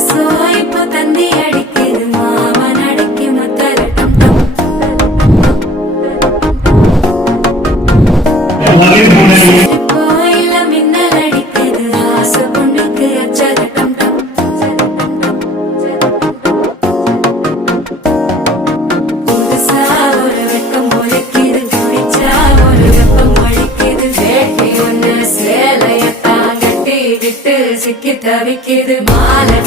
மனசோ இப்போ தந்தி அடிக்குது மாமன் அடிக்கு முத்தரட்டம் கோயில மின்னல் அடிக்குது ஆசை பொண்ணுக்கு அச்சரட்டம் புதுசா ஒரு வெக்கம் ஒழிக்குது குடிச்சா ஒரு வெப்பம் ஒழிக்குது வேட்டி ஒண்ணு சேலையத்தான் கட்டி விட்டு சிக்கி தவிக்குது மாலை